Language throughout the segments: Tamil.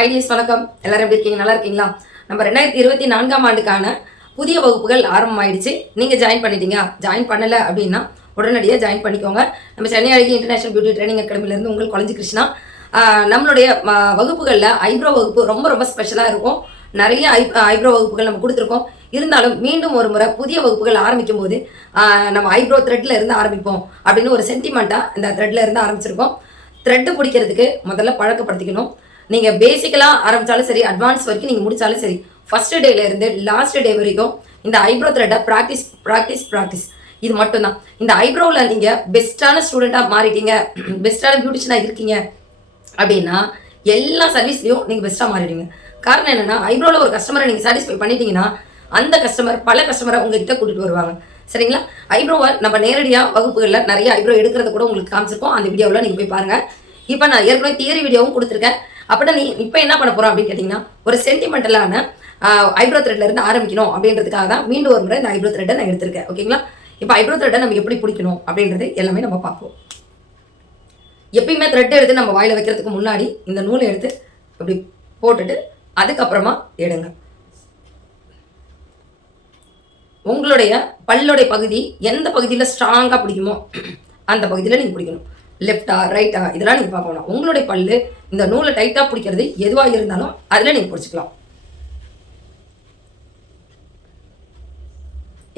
ஹைடியஸ் வணக்கம். எல்லாரும் எப்படி இருக்கீங்க? நல்லா இருக்கீங்களா? நம்ம 2024ஆம் ஆண்டுக்கான புதிய வகுப்புகள் ஆரம்பமாயிடுச்சு. நீங்கள் ஜாயின் பண்ணிட்டீங்க. ஜாயின் பண்ணலை அப்படின்னா உடனடியாக ஜாயின் பண்ணிக்கோங்க. நம்ம சென்னை அழகி இன்டர்நேஷனல் பியூட்டி ட்ரைனிங் அகாடமிலேருந்து உங்கள் குழந்தை கிருஷ்ணா. நம்மளுடைய வகுப்புகளில் ஐப்ரோ வகுப்பு ரொம்ப ரொம்ப ஸ்பெஷலாக இருக்கும். நிறைய ஐப்ரோ வகுப்புகள் நம்ம கொடுத்துருக்கோம். இருந்தாலும் மீண்டும் ஒரு முறை புதிய வகுப்புகள் ஆரம்பிக்கும் போது நம்ம ஐப்ரோ த்ரெட்டில் இருந்து ஆரம்பிப்போம் அப்படின்னு ஒரு சென்டிமெண்ட்டாக இந்த த்ரெட்டில் இருந்து ஆரம்பிச்சிருக்கோம். த்ரெட்டு பிடிக்கிறதுக்கு முதல்ல பழக்கப்படுத்திக்கணும். நீங்கள் பேசிக்கலாக ஆரம்பித்தாலும் சரி, அட்வான்ஸ் வரைக்கும் நீங்கள் முடித்தாலும் சரி, ஃபஸ்ட்டு டேலேருந்து லாஸ்ட் டே வரைக்கும் இந்த ஐப்ரோ த்ரெட்டை ப்ராக்டிஸ் இது மட்டும்தான். இந்த ஐப்ரோவில் நீங்கள் பெஸ்ட்டான ஸ்டூடெண்ட்டாக மாறிட்டீங்க, பெஸ்ட்டான பியூட்டிஷனாக இருக்கீங்க அப்படின்னா எல்லா சர்வீஸ்லையும் நீங்கள் பெஸ்ட்டாக மாறிடுவீங்க. காரணம் என்னென்னா, ஐப்ரோவில் ஒரு கஸ்டமரை நீங்கள் சாட்டிஸ்ஃபை பண்ணிட்டீங்கன்னா அந்த கஸ்டமர் பல கஸ்டமரை உங்ககிட்ட கூட்டிகிட்டு வருவாங்க. சரிங்களா? ஐப்ரோவை நம்ம நேரடியாக வகுப்புகளில் நிறைய ஐப்ரோ எடுக்கிறத கூட உங்களுக்கு காமிச்சிருக்கோம். அந்த வீடியோவில் நீங்கள் போய் பாருங்கள். இப்போ நான் ஏற்கனவே தியரி வீடியோவும் கொடுத்துருக்கேன். அப்படின்னா நீ இப்போ என்ன பண்ண போகிறோம் அப்படின்னு கேட்டிங்கன்னா, ஒரு சென்டிமெண்டலான ஐப்ரோ த்ரெட்ல இருந்து ஆரம்பிக்கணும் அப்படின்றதுக்காக தான் மீண்டும் ஒரு முறை இந்த ஐப்ரோ த்ரெட்டை நான் எடுத்திருக்கேன். ஓகேங்களா? இப்போ ஐப்ரோ த்ரெட்டை நம்ம எப்படி பிடிக்கணும் அப்படின்றது எல்லாமே நம்ம பார்ப்போம். எப்பயுமே த்ரெட் எடுத்து நம்ம வாயில் வைக்கிறதுக்கு முன்னாடி இந்த நூலை எடுத்து இப்படி போட்டுட்டு அதுக்கப்புறமா எடுங்க. உங்களுடைய பல்லுடைய பகுதி எந்த பகுதியில் ஸ்ட்ராங்காக பிடிக்குமோ அந்த பகுதியில் நீங்கள் பிடிக்கணும். லெஃப்டா ரைட்டா இதெல்லாம் நீங்கள் பார்க்கணும். உங்களுடைய பல்லு இந்த நூலை டைட்டாக பிடிக்கிறது எதுவாக இருந்தாலும் அதில் நீங்கள் பிடிச்சிக்கலாம்.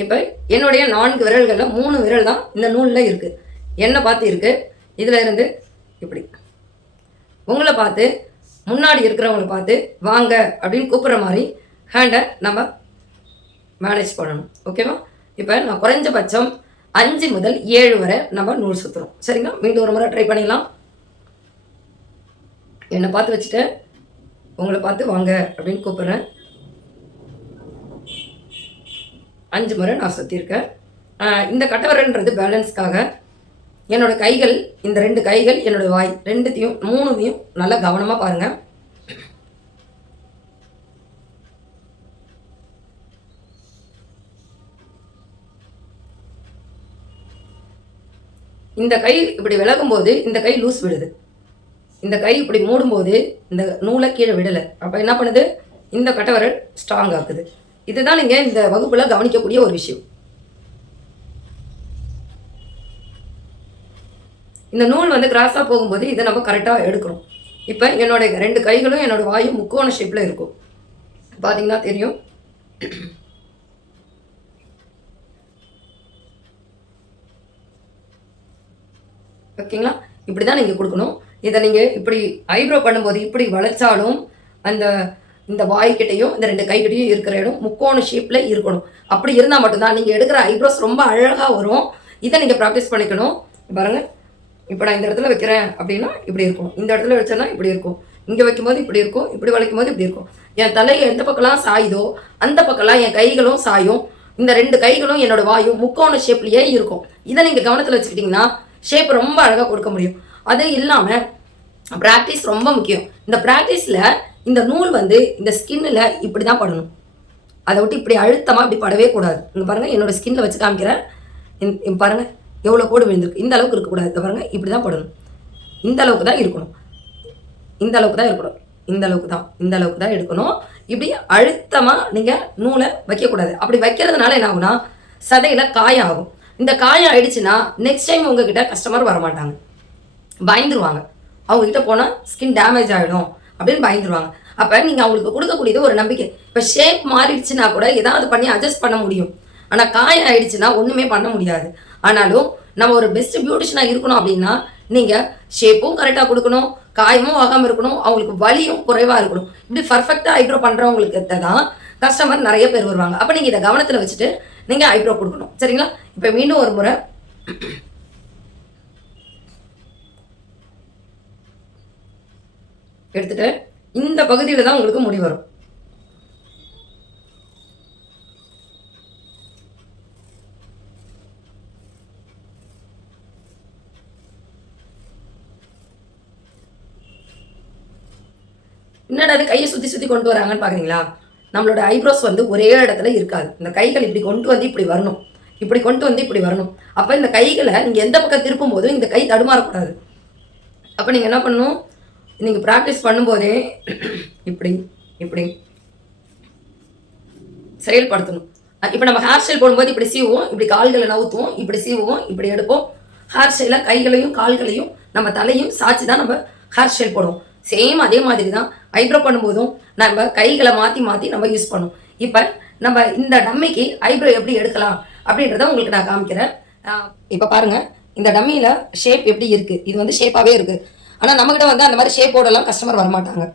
இப்போ என்னுடைய 4 விரல்களில் 3 விரல் தான் இந்த நூலில் இருக்குது. என்னை பார்த்து இருக்குது. இதில் இருந்து இப்படி உங்களை பார்த்து முன்னாடி இருக்கிறவங்களை பார்த்து வாங்க அப்படின்னு கூப்பிட்ற மாதிரி ஹேண்டை நம்ம மேனேஜ் பண்ணணும். ஓகேவா? இப்போ நான் குறைஞ்சபட்சம் 5 முதல் 7 வரை நம்ம நூல் சுற்றுறோம். சரிங்களா? மீண்டும் ஒரு முறை ட்ரை பண்ணிடலாம். என்னை பார்த்து வச்சுட்டு உங்களை பார்த்து வாங்க அப்படின்னு கூப்பிட்றேன். 5 முறை நான் சுற்றிருக்கேன். இந்த கட்டவரன்றது பேலன்ஸ்க்காக என்னோடய கைகள், இந்த 2 கைகள், என்னோடய வாய் 2த்தையும் 3மையும் நல்லா கவனமாக பாருங்கள். இந்த கை இப்படி விலகும்போது இந்த கை லூஸ் விடுது. இந்த கை இப்படி மூடும்போது இந்த நூலை கீழே விடலை. அப்போ என்ன பண்ணுது? இந்த கட்டவரல் ஸ்ட்ராங் ஆக்குது. இதுதான் நீங்கள் இந்த வகுப்பில் கவனிக்கக்கூடிய ஒரு விஷயம். இந்த நூல் வந்து கிராஸாக போகும்போது இதை நம்ம கரெக்டாக எடுக்கணும். இப்போ என்னோட 2 கைகளும் என்னோட வாயும் முக்கோண ஷேப்பில் இருக்கும். பார்த்தீங்கன்னா தெரியும். ஓகேங்களா? இப்படி தான் நீங்கள் கொடுக்கணும். இதை நீங்கள் இப்படி ஐப்ரோ பண்ணும்போது இப்படி வளைச்சாலும் இந்த வாய்க்கிட்டையும் இந்த 2 கைக்கிட்டையும் இருக்கிற இடம் முக்கோண ஷேப்பில் இருக்கணும். அப்படி இருந்தால் மட்டும்தான் நீங்கள் எடுக்கிற ஐப்ரோஸ் ரொம்ப அழகாக வரும். இதை நீங்கள் ப்ராக்டிஸ் பண்ணிக்கணும். பாருங்கள், இப்போ நான் இந்த இடத்துல வைக்கிறேன் அப்படின்னா இப்படி இருக்கும். இந்த இடத்துல வச்சேன்னா இப்படி இருக்கும். இங்கே வைக்கும்போது இப்படி இருக்கும். இப்படி வளைக்கும் போது இப்படி இருக்கும். என் தலை எந்த பக்கம்லாம் சாயுதோ அந்த பக்கம்லாம் என் கைகளும் சாயும். இந்த 2 கைகளும் என்னோட வாயும் முக்கோண ஷேப்லேயே இருக்கும். இதை நீங்கள் கவனத்தில் வச்சுக்கிட்டிங்கன்னா ஷேப் ரொம்ப அழகாக கொடுக்க முடியும். அது இல்லாமல் ப்ராக்டிஸ் ரொம்ப முக்கியம். இந்த ப்ராக்டிஸில் இந்த நூல் வந்து இந்த ஸ்கின்னில் இப்படி தான் படணும். அதை விட்டு இப்படி அழுத்தமாக இப்படி படவே கூடாது. இங்கே பாருங்கள், என்னோடய ஸ்கின்னில் வச்சு காமிக்கிறேன். பாருங்கள் எவ்வளோ கோடு விழுந்திருக்கு. இந்த அளவுக்கு இருக்கக்கூடாது. இதை பாருங்கள், இப்படி தான் படணும். இந்த அளவுக்கு தான் இருக்கணும். இந்த அளவுக்கு தான் இருக்கணும். இந்த அளவுக்கு தான் எடுக்கணும். இப்படி அழுத்தமாக நீங்கள் நூலை வைக்கக்கூடாது. அப்படி வைக்கிறதுனால என்ன ஆகுனா சதையில் காயம் ஆகும். இந்த காயம் ஆயிடுச்சுன்னா நெக்ஸ்ட் டைம் உங்ககிட்ட கஸ்டமர் வரமாட்டாங்க, பயந்துருவாங்க. அவங்ககிட்ட போனால் ஸ்கின் டேமேஜ் ஆகிடும் அப்படின்னு பயந்துருவாங்க. அப்போ நீங்கள் அவங்களுக்கு கொடுக்கக்கூடியது ஒரு நம்பிக்கை. இப்போ ஷேப் மாறிடுச்சுன்னா கூட ஏதாவது பண்ணி அட்ஜஸ்ட் பண்ண முடியும். ஆனால் காயம் ஆயிடுச்சுன்னா ஒன்றுமே பண்ண முடியாது. ஆனாலும் நம்ம ஒரு பெஸ்ட் பியூட்டிஷனாக இருக்கணும் அப்படின்னா நீங்கள் ஷேப்பும் கரெக்டாக கொடுக்கணும், காயமும் ஆகாமல் இருக்கணும், அவங்களுக்கு வலியும் குறைவாக இருக்கணும். இப்படி பர்ஃபெக்டாக ஐப்ரோ பண்ணுறவங்களுக்கு தான் கஸ்டமர் நிறைய பேர் வருவாங்க. அப்போ நீங்கள் இதை கவனத்தில் வச்சுட்டு நீங்கள் ஐப்ரோ கொடுக்கணும். சரிங்களா? இப்போ மீண்டும் ஒரு முறை எடுத்துட்டு இந்த பகுதியில் தான் உங்களுக்கு முடி வரும். என்னடா அது கையை சுற்றி கொண்டு வராங்கன்னு பார்க்குறீங்களா? நம்மளோட ஐப்ரோஸ் வந்து ஒரே இடத்துல இருக்காது. இந்த கைகள் இப்படி கொண்டு வந்து இப்படி வரணும், இப்படி கொண்டு வந்து இப்படி வரணும். அப்போ இந்த கைகளை நீங்கள் எந்த பக்கம் திருப்பும் போதும் இந்த கை தடுமாறக்கூடாது. அப்போ நீங்கள் என்ன பண்ணணும்? நீங்கள் ப்ராக்டிஸ் பண்ணும்போதே இப்படி இப்படி செயல்படுத்தணும். இப்போ நம்ம ஹேர் ஸ்டைல் போடும்போது இப்படி சீவுவோம், இப்படி கால்களை நவுத்துவோம், இப்படி சீவுவோம், இப்படி எடுப்போம். ஹேர் ஸ்டைலில் கைகளையும் கால்களையும் நம்ம தலையும் சாய்ச்சி தான் நம்ம ஹேர் ஸ்டைல் போடுவோம். சேம் அதே மாதிரி தான் ஐப்ரோ பண்ணும்போதும் நம்ம கைகளை மாற்றி மாற்றி நம்ம யூஸ் பண்ணுவோம். இப்போ நம்ம இந்த டம்மிக்கு ஐப்ரோ எப்படி எடுக்கலாம் அப்படின்றத உங்களுக்கு நான் காமிக்கிறேன். இப்போ பாருங்க, இந்த டம்மியில் ஷேப் எப்படி இருக்குது, இது வந்து ஷேப்பாகவே இருக்குது. ஆனால் நம்மகிட்ட வந்து அந்த மாதிரி ஷேப்போடலாம் கஸ்டமர் வரமாட்டாங்க.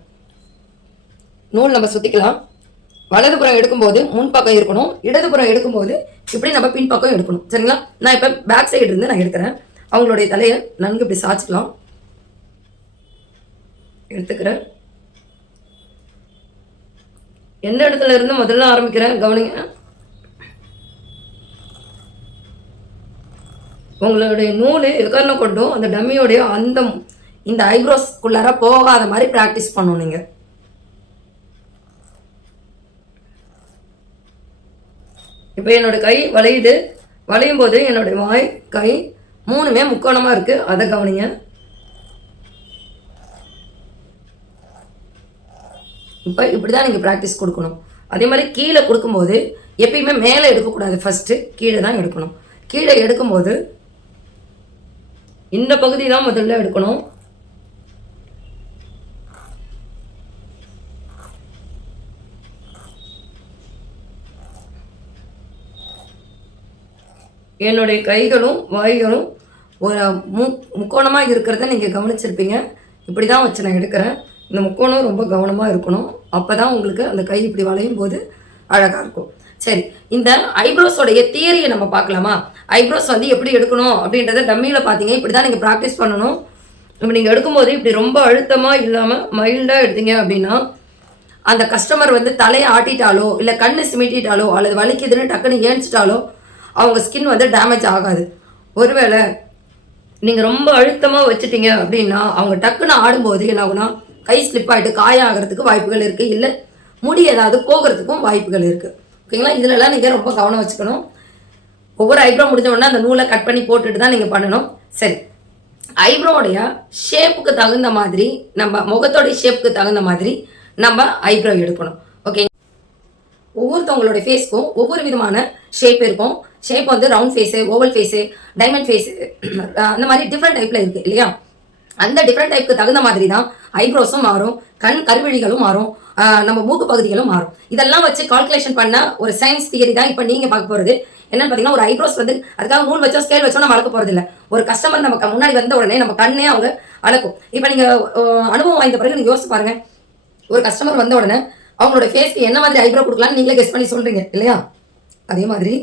நூல் நம்ம சுற்றிக்கலாம். வலதுபுறம் எடுக்கும்போது முன்பக்கம் இருக்கணும், இடதுபுறம் எடுக்கும்போது இப்படி நம்ம பின்பக்கம் எடுக்கணும். சரிங்களா? நான் இப்போ பேக் சைடு இருந்து நான் எடுக்கிறேன். அவங்களுடைய தலையை நன்கு இப்படி சாய்ச்சிக்கலாம். எடுத்துக்கிறேன். எந்த இடத்துல இருந்து முதல்ல ஆரம்பிக்கிறேன் கவனிங்க. உங்களுடைய நூல் எக்காரணம் கொண்டும் அந்த டம்மியோடைய அந்த இந்த ஐப்ரோஸ்குள்ளார போகாத மாதிரி ப்ராக்டிஸ் பண்ணணும் நீங்கள். இப்போ என்னோட கை வளையுது. வளையும் போது என்னுடைய வாய் கை மூணுமே முக்கோணமாக இருக்குது. அதை கவனிங்க. இப்போ இப்படி தான் நீங்கள் ப்ராக்டிஸ் கொடுக்கணும். அதே மாதிரி கீழே கொடுக்கும்போது எப்பயுமே மேலே எடுக்கக்கூடாது, ஃபஸ்ட்டு கீழே தான் எடுக்கணும். கீழே எடுக்கும்போது இந்த பகுதி தான் முதல்ல எடுக்கணும். என்னுடைய கைகளும் வாய்களும் ஒரு முக்கோணமாக இருக்கிறத நீங்கள் கவனிச்சிருப்பீங்க. இப்படி தான் வச்சு நான் எடுக்கிறேன். இந்த முக்கோணம் ரொம்ப கவனமாக இருக்கணும். அப்போ தான் உங்களுக்கு அந்த கை இப்படி வளையும் போது அழகாக இருக்கும். சரி, இந்த ஐப்ரோஸோடைய தியரியை நம்ம பார்க்கலாமா? ஐப்ரோஸ் வந்து எப்படி எடுக்கணும் அப்படின்றத டம்மியில் பார்த்தீங்க. இப்படி தான் நீங்கள் ப்ராக்டிஸ் பண்ணணும். இப்போ நீங்கள் எடுக்கும்போது இப்படி ரொம்ப அழுத்தமாக இல்லாமல் மைல்டாக எடுத்தீங்க அப்படின்னா அந்த கஸ்டமர் வந்து தலையை ஆட்டிட்டாலோ இல்லை கண்ணு சிமிட்டிட்டாலோ அல்லது வலிக்குதுன்னு டக்குன்னு ஏஞ்சிட்டாலோ அவங்க ஸ்கின் வந்து டேமேஜ் ஆகாது. ஒருவேளை நீங்கள் ரொம்ப அழுத்தமாக வச்சுட்டீங்க அப்படின்னா அவங்க டக்குன்னு ஆடும்போது என்ன ஆகுனா கை ஸ்லிப் ஆகிட்டு காய ஆகிறதுக்கு வாய்ப்புகள் இருக்குது, இல்லை முடி ஏதாவது போகிறதுக்கும் வாய்ப்புகள் இருக்குது. ஓகேங்களா? இதிலெல்லாம் நீங்கள் ரொம்ப கவனம் வச்சுக்கணும். ஒவ்வொரு ஐப்ரோ முடிஞ்ச உடனே அந்த நூலை கட் பண்ணி போட்டுட்டு தான் நீங்கள் பண்ணணும். சரி, ஐப்ரோடைய ஷேப்புக்கு தகுந்த மாதிரி நம்ம முகத்தோடைய ஷேப்புக்கு தகுந்த மாதிரி நம்ம ஐப்ரோ எடுக்கணும். ஓகே, ஒவ்வொருத்தவங்களுடைய ஃபேஸ்க்கும் ஒவ்வொரு விதமான ஷேப் இருக்கும். ஷேப் வந்து round phase, oval phase, diamond phase, அந்த மாதிரி டிஃப்ரெண்ட் டைப்பில் இருக்குது இல்லையா? அந்த டிஃப்ரெண்ட் டைப்புக்கு தகுந்த மாதிரி தான் ஐப்ரோஸும் மாறும், கண் கருவிழிகளும் மாறும், நம்ம மூக்கு பகுதிகளும் மாறும். இதெல்லாம் வச்சு கால்குலேஷன் பண்ண ஒரு சயின்ஸ் தியரி தான் இப்போ நீங்கள் பார்க்க போகிறது. என்னன்னு பார்த்தீங்கன்னா, ஒரு ஐப்ரோஸ் வந்து அதுக்காக நூல் வச்சோ ஸ்கேல் வச்சோ நம்ம அளக்க போகிறது இல்லை. ஒரு கஸ்டமர் நமக்கு முன்னாடி வந்த உடனே நம்ம கண்ணே அவங்க அளக்கும். இப்போ நீங்கள் அனுபவம் வாய்ந்த பிறகு நீங்கள் யோசிச்சு பாருங்கள். ஒரு கஸ்டமர் வந்த உடனே அவங்களோட ஃபேஸ்க்கு என்ன மாதிரி ஐப்ரோ கொடுக்கலாம்னு நீங்களே கெஸ் பண்ணி சொல்கிறீங்க இல்லையா? அதே மாதிரி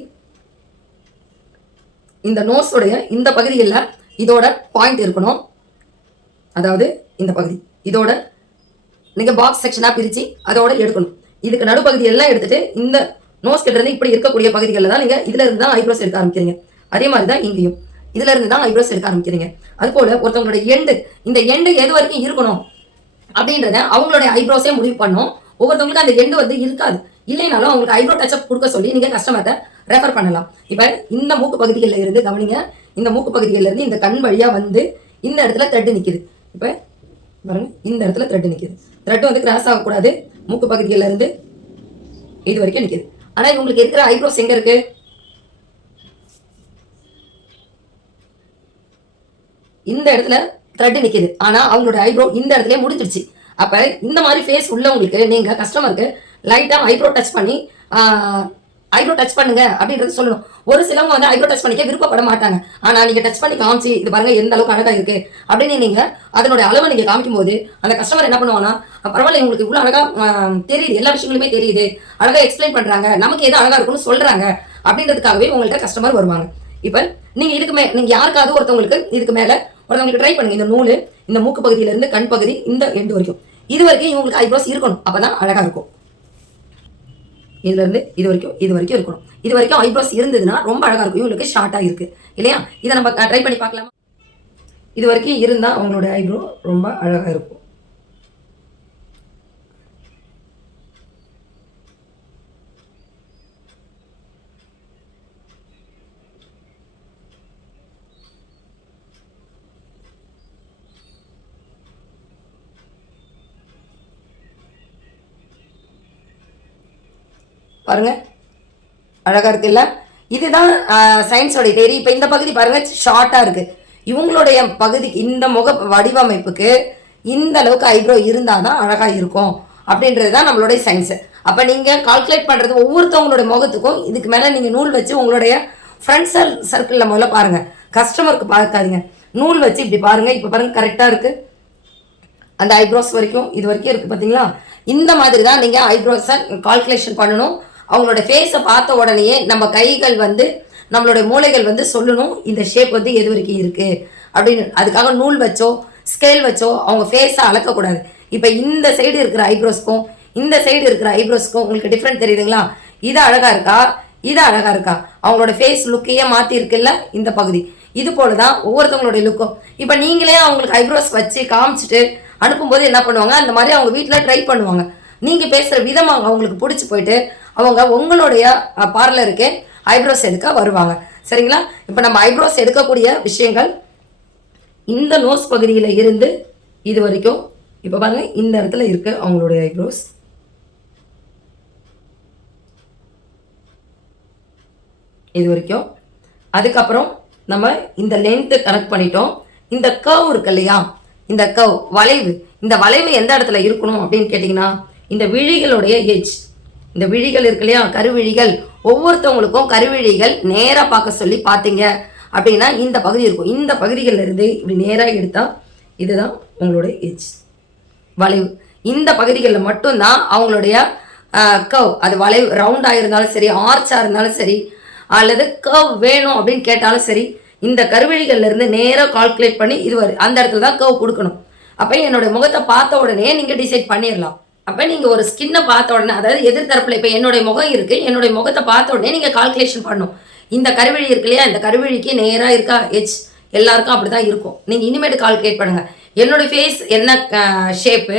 இந்த நோஸோடைய இந்த பகுதியில் இதோட பாயிண்ட் இருக்கணும். அதாவது இந்த பகுதி இதோட நீங்கள் பாக்ஸ் செக்ஷனாக பிரித்து அதோட எடுக்கணும். இதுக்கு நடுப்பகுதி எல்லாம் எடுத்துகிட்டு இந்த நோஸ் கிட்ட இருந்து இப்படி இருக்கக்கூடிய பகுதிகளில் தான் நீங்கள் இதில் இருந்து தான் ஐப்ரோஸ் எடுக்க ஆரம்பிக்கிறீங்க. அதே மாதிரி தான் இங்கேயும் இதில் இருந்து தான் ஐப்ரோஸ் எடுக்க ஆரம்பிக்கிறீங்க. அதுபோல் ஒருத்தவங்களோட இந்த எண்டு எது வரைக்கும் இருக்கணும் அப்படின்றத அவங்களுடைய ஐப்ரோஸே முடிவு பண்ணும். ஒவ்வொருத்தவங்களுக்கு அந்த எண்டு வந்து இருக்காது. இல்லைனாலும் அவங்களுக்கு ஐப்ரோ டச்சப் கொடுக்க சொல்லி நீங்கள் கஸ்டமர்கிட்ட ரெஃபர் பண்ணலாம். இப்போ இந்த மூக்கு பகுதிகளில் இருந்து கவனிங்க. இந்த மூக்கு பகுதிகளில் இருந்து இந்த கண் வழியாக வந்து இந்த இடத்துல த்ரெட்டு நிற்கிது. இப்போ பாருங்க, இந்த இடத்துல த்ரெட்டு நிற்கிது. த்ரெட்டு வந்து கிராஸ் ஆகக்கூடாது. மூக்கு பகுதிகளில் இருந்து இது வரைக்கும் நிற்கிது. ஆனால் இவங்களுக்கு இருக்கிற ஐப்ரோஸ் எங்கே இருக்குது? இந்த இடத்துல த்ரெட்டு நிற்கிது. ஆனால் அவங்களோட ஐப்ரோ இந்த இடத்துல முடிஞ்சிடுச்சு. அப்போ இந்த மாதிரி ஃபேஸ் உள்ளவங்களுக்கு நீங்கள் கஸ்டமருக்கு லைட்டாக ஐப்ரோ டச் பண்ணி ஐப்ரோ டச் பண்ணுங்க அப்படின்றது சொல்லணும். ஒரு சிலவங்க வந்து ஐப்ரோ டச் பண்ணிக்க விருப்பப்பட மாட்டாங்க. ஆனால் நீங்கள் டச் பண்ணி காமிச்சு இது பாருங்க எந்த அளவுக்கு அழகாக இருக்குது அப்படின்னு நீங்கள் அதனுடைய அளவை நீங்கள் காமிக்கும் போது அந்த கஸ்டமர் என்ன பண்ணுவாங்கன்னா, பரவாயில்ல உங்களுக்கு இவ்வளோ அழகாக தெரியுது, எல்லா விஷயங்களுமே தெரியுது, அழகாக எக்ஸ்பிளைன் பண்ணுறாங்க, நமக்கு எது அழகாக இருக்குன்னு சொல்கிறாங்க அப்படின்றதுக்காகவே உங்கள்கிட்ட கஸ்டமர் வருவாங்க. இப்போ நீங்கள் நீங்கள் யாருக்காவது ஒருத்தவங்களுக்கு இதுக்கு மேலே ஒருத்தவங்களுக்கு ட்ரை பண்ணுங்க. இந்த நூல் இந்த மூக்கு பகுதியிலேருந்து கண் பகுதி இந்த எண்டு வரைக்கும் இது வரைக்கும் இவங்களுக்கு ஐப்ரோஸ் இருக்கணும். அப்போ தான் அழகாக இருக்கும். இதுலேருந்து இது வரைக்கும் இருக்கணும். இது வரைக்கும் ஐப்ரோஸ் இருந்ததுன்னா ரொம்ப அழகாக இருக்கும். இவங்களுக்கு ஷார்ட்டாக இருக்குது இல்லையா? இதை நம்ம ட்ரை பண்ணி பார்க்கலாமா? இது வரைக்கும் இருந்தால் அவங்களோட ஐப்ரோ ரொம்ப அழகாக இருக்கும். பாருங்கள், அழகாக இருக்குல்ல? இதுதான் சயின்ஸோடைய தேரி. இப்போ இந்த பகுதி பாருங்கள் ஷார்ட்டாக இருக்குது. இவங்களுடைய பகுதிக்கு இந்த முக வடிவமைப்புக்கு இந்த அளவுக்கு ஐப்ரோ இருந்தால் தான் அழகாக இருக்கும் அப்படின்றது தான் நம்மளுடைய சயின்ஸு. அப்போ நீங்கள் கால்குலேட் பண்ணுறது ஒவ்வொருத்தவங்களுடைய முகத்துக்கும் இதுக்கு மேலே நீங்கள் நூல் வச்சு உங்களுடைய ஃப்ரெண்ட்ஸ் சர்க்கிளில் முதல்ல பாருங்கள், கஸ்டமருக்கு பார்க்காதீங்க. நூல் வச்சு இப்படி பாருங்கள். இப்போ பாருங்கள் கரெக்டாக இருக்குது. அந்த ஐப்ரோஸ் வரைக்கும் இது வரைக்கும் இருக்குது பார்த்தீங்களா? இந்த மாதிரி தான் நீங்கள் ஐப்ரோஸை கால்குலேஷன் பண்ணணும். அவங்களோட ஃபேஸை பார்த்த உடனேயே நம்ம கைகள் வந்து நம்மளுடைய மூளைகள் வந்து சொல்லணும் இந்த ஷேப் வந்து எது வரைக்கும் இருக்குது அப்படின்னு. அதுக்காக நூல் வச்சோ ஸ்கேல் வச்சோ அவங்க ஃபேஸை அளக்கக்கூடாது. இப்போ இந்த சைடு இருக்கிற ஐப்ரோஸ்க்கும் இந்த சைடு இருக்கிற ஐப்ரோஸ்க்கும் உங்களுக்கு டிஃப்ரெண்ட் தெரியுதுங்களா? இது அழகாக இருக்கா, இது அழகாக இருக்கா? அவங்களோட ஃபேஸ் லுக்கையே மாற்றி இருக்குல்ல இந்த பகுதி. இது போல தான் ஒவ்வொருத்தவங்களுடைய லுக்கும். இப்போ நீங்களே அவங்களுக்கு ஐப்ரோஸ் வச்சு காமிச்சிட்டு அனுப்பும்போது என்ன பண்ணுவாங்க, அந்த மாதிரி அவங்க வீட்டில் ட்ரை பண்ணுவாங்க. நீங்கள் பேசுகிற விதம் அவங்களுக்கு பிடிச்சி போயிட்டு அவங்க உங்களுடைய பார்லருக்கு ஐப்ரோஸ் எடுக்க வருவாங்க. சரிங்களா? இப்போ நம்ம ஐப்ரோஸ் எடுக்கக்கூடிய விஷயங்கள் இந்த நோஸ் பகுதியில் இருந்து இது வரைக்கும். இப்போ பாருங்கள், இந்த இடத்துல இருக்கு அவங்களுடைய ஐப்ரோஸ். இது வரைக்கும். அதுக்கப்புறம் நம்ம இந்த லென்த்து கனெக்ட் பண்ணிட்டோம். இந்த கர்வ் இருக்கு இல்லையா, இந்த கர்வ் வளைவு, இந்த வளைவு எந்த இடத்துல இருக்கணும் அப்படின்னு கேட்டிங்கன்னா இந்த விழிகளுடைய எட்ஜ், இந்த விழிகள் இருக்கு இல்லையா, கருவிழிகள். ஒவ்வொருத்தவங்களுக்கும் கருவிழிகள் நேராக பார்க்க சொல்லி பார்த்தீங்க அப்படின்னா இந்த பகுதி இருக்கும். இந்த பகுதிகளில் இருந்து இப்படி நேராக எடுத்தால் இதுதான் உங்களுடைய எட்ஜ் வளைவு. இந்த பகுதிகளில் மட்டும்தான் அவங்களுடைய கர்வ், அது வளைவு ரவுண்டாக இருந்தாலும் சரி, ஆர்ச்சாக இருந்தாலும் சரி, அல்லது கர்வ் வேணும் அப்படின்னு கேட்டாலும் சரி, இந்த கருவிழிகள்ல இருந்து நேராக கால்குலேட் பண்ணி இது அந்த இடத்துல தான் கர்வ் கொடுக்கணும். அப்போ என்னுடைய முகத்தை பார்த்த உடனே நீங்கள் டிசைட் பண்ணிடலாம். அப்போ நீங்கள் ஒரு ஸ்கின்னை பார்த்த உடனே, அதாவது எதிர்த்தரப்பில் இப்போ என்னுடைய முகம் இருக்குது, என்னுடைய முகத்தை பார்த்த உடனே நீங்கள் கால்குலேஷன் பண்ணணும். இந்த கருவிழி இருக்கு இல்லையா, இந்த கருவிழிக்கு நேராக இருக்கா எச், எல்லாருக்கும் அப்படி தான் இருக்கும். நீங்கள் இனிமேட்டு கால்குலேட் பண்ணுங்கள். என்னோடய ஃபேஸ் என்ன ஷேப்பு,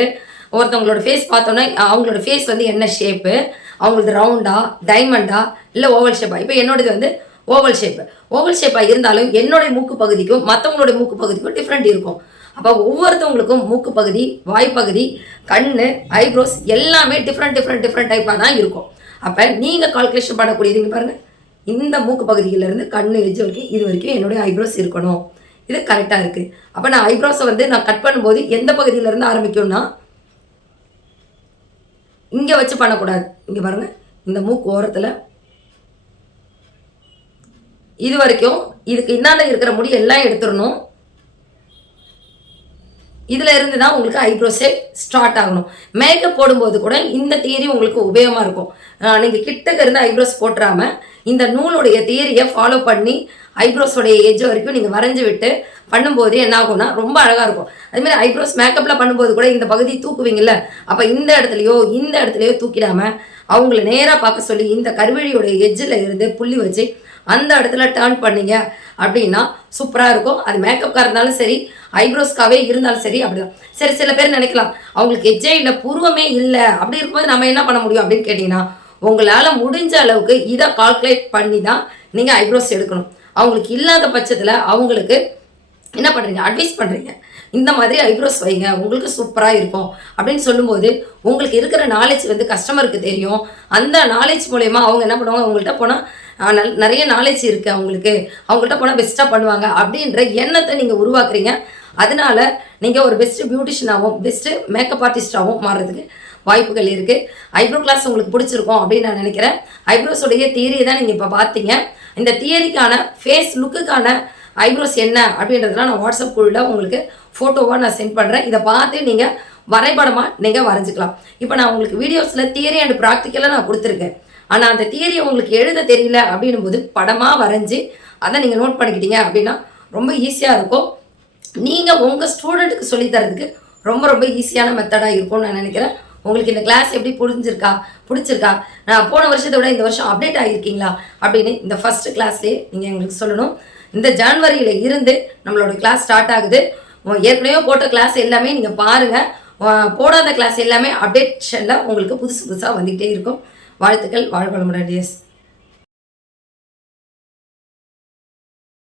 ஒருத்தவங்களோட ஃபேஸ் பார்த்தோன்னே அவங்களோட ஃபேஸ் வந்து என்ன ஷேப்பு, அவங்களது ரவுண்டா, டைமண்டா, இல்லை ஓவல் ஷேப்பா. இப்போ என்னோடது வந்து ஓவல் ஷேப்பு. ஓவல் ஷேப்பாக இருந்தாலும் என்னுடைய மூக்கு பகுதிக்கும் மற்றவங்களுடைய மூக்கு பகுதிக்கும் டிஃப்ரெண்ட் இருக்கும். அப்போ ஒவ்வொருத்தவங்களுக்கும் மூக்கு பகுதி, வாய்ப்பகுதி, கண், ஐப்ரோஸ் எல்லாமே டிஃப்ரெண்ட் டைப்பாக தான் இருக்கும். அப்போ நீங்கள் கால்குலேஷன் பண்ணக்கூடியது இங்கே பாருங்கள், இந்த மூக்கு பகுதியிலேருந்து கண் எஜ்ஜு வரைக்கும் இது வரைக்கும் என்னுடைய ஐப்ரோஸ் இருக்கணும். இது கரெக்டாக இருக்குது. அப்போ நான் ஐப்ரோஸை வந்து நான் கட் பண்ணும்போது எந்த பகுதியிலேருந்து ஆரம்பிக்கும்னா இங்கே வச்சு பண்ணக்கூடாது. இங்கே பாருங்கள், இந்த மூக்கு ஓரத்தில் இது வரைக்கும் இதுக்கு இன்னாண்ட இருக்கிற முடி எல்லாம் எடுத்துடணும். இதில் இருந்து தான் உங்களுக்கு ஐப்ரோஸே ஸ்டார்ட் ஆகணும். மேக்கப் போடும்போது கூட இந்த தியரி உங்களுக்கு உபயோகமாக இருக்கும். நீங்கள் கிட்டக்க இருந்து ஐப்ரோஸ் போட்டுறாமல் இந்த நூலுடைய தியரியை ஃபாலோ பண்ணி ஐப்ரோஸோடைய எஜ் வரைக்கும் நீங்கள் வரைஞ்சி விட்டு பண்ணும்போது என்ன ஆகும்னா ரொம்ப அழகாக இருக்கும். அதுமாதிரி ஐப்ரோஸ் மேக்கப்பில் பண்ணும்போது கூட இந்த பகுதி தூக்குவீங்கல்ல, அப்போ இந்த இடத்துலையோ தூக்கிடாமல் அவங்கள நேராக பார்க்க சொல்லி இந்த கருவிழியோடைய எஜ்ஜில் இருந்து புள்ளி வச்சு அந்த இடத்துல டேர்ன் பண்ணிங்க அப்படின்னா சூப்பராக இருக்கும். அது மேக்கப்காக இருந்தாலும் சரி, ஐப்ரோஸ்க்காகவே இருந்தாலும் சரி, அப்படிதான். சரி, சில பேர் நினைக்கலாம் அவங்களுக்கு எஜ்ஜே இல்லை, புருவமே இல்லை, அப்படி இருக்கும்போது நம்ம என்ன பண்ண முடியும் அப்படின்னு கேட்டிங்கன்னா உங்களால் முடிஞ்ச அளவுக்கு இதை கால்குலேட் பண்ணி தான் நீங்கள் ஐப்ரோஸ் எடுக்கணும். அவங்களுக்கு இல்லாத பட்சத்தில் அவங்களுக்கு என்ன பண்ணுறீங்க, அட்வைஸ் பண்ணுறீங்க, இந்த மாதிரி ஐப்ரோஸ் வைங்க உங்களுக்கு சூப்பராக இருக்கும் அப்படின்னு சொல்லும்போது உங்களுக்கு இருக்கிற நாலேஜ் வந்து கஸ்டமருக்கு தெரியும். அந்த நாலேஜ் மூலயமா அவங்க என்ன பண்ணுவாங்க, உங்கள்கிட்ட போனால் நிறைய நாலேஜ் இருக்குது அவங்கள்ட்ட போனால் பெஸ்ட்டாக பண்ணுவாங்க அப்படின்ற எண்ணத்தை நீங்கள் உருவாக்குறீங்க. அதனால நீங்கள் ஒரு பெஸ்ட்டு பியூட்டிஷியனாகவும் பெஸ்ட்டு மேக்கப் ஆர்டிஸ்டாகவும் மாறுறதுக்கு வாய்ப்புகள் இருக்குது. ஐப்ரோ கிளாஸ் உங்களுக்கு பிடிச்சிருக்கும் அப்படின்னு நான் நினைக்கிறேன். ஐப்ரோஸோடைய தியரியை தான் நீங்கள் இப்போ பார்த்தீங்க. இந்த தியரிக்கான ஃபேஸ் லுக்குக்கான ஐப்ரோஸ் என்ன அப்படின்றதுலாம் நான் வாட்ஸ்அப் குழுவில் உங்களுக்கு ஃபோட்டோவாக நான் சென்ட் பண்ணுறேன். இதை பார்த்து நீங்கள் வரைபடமாக நீங்கள் வரைஞ்சிக்கலாம். இப்போ நான் உங்களுக்கு வீடியோஸில் தியரி அண்ட் ப்ராக்டிக்கலாக நான் கொடுத்துருக்கேன். ஆனால் அந்த தியரியை உங்களுக்கு எழுத தெரியல அப்படின்னும் போது படமாக வரைஞ்சி அதை நீங்கள் நோட் பண்ணிக்கிட்டீங்க அப்படின்னா ரொம்ப ஈஸியாக இருக்கும். நீங்கள் உங்கள் ஸ்டூடெண்ட்டுக்கு சொல்லித்தரதுக்கு ரொம்ப ஈஸியான மெத்தடாக இருக்கும்னு நான் நினைக்கிறேன். உங்களுக்கு இந்த கிளாஸ் எப்படி பிடிச்சிருக்கா, நான் போன வருஷத்தை விட இந்த வருஷம் அப்டேட் ஆகியிருக்கீங்களா அப்படின்னு இந்த ஃபஸ்ட்டு கிளாஸ்லேயே நீங்கள் எங்களுக்கு சொல்லணும். இந்த ஜனவரியில் இருந்து நம்மளோட கிளாஸ் ஸ்டார்ட் ஆகுது. ஏற்கனவே போட்ட கிளாஸ் எல்லாமே நீங்கள் பாருங்கள். போடாத கிளாஸ் எல்லாமே அப்டேஷனில் உங்களுக்கு புதுசாக வந்துக்கிட்டே இருக்கும். வாழ்த்துக்கள். வாழ்க வளமுடன் டியர்ஸ்.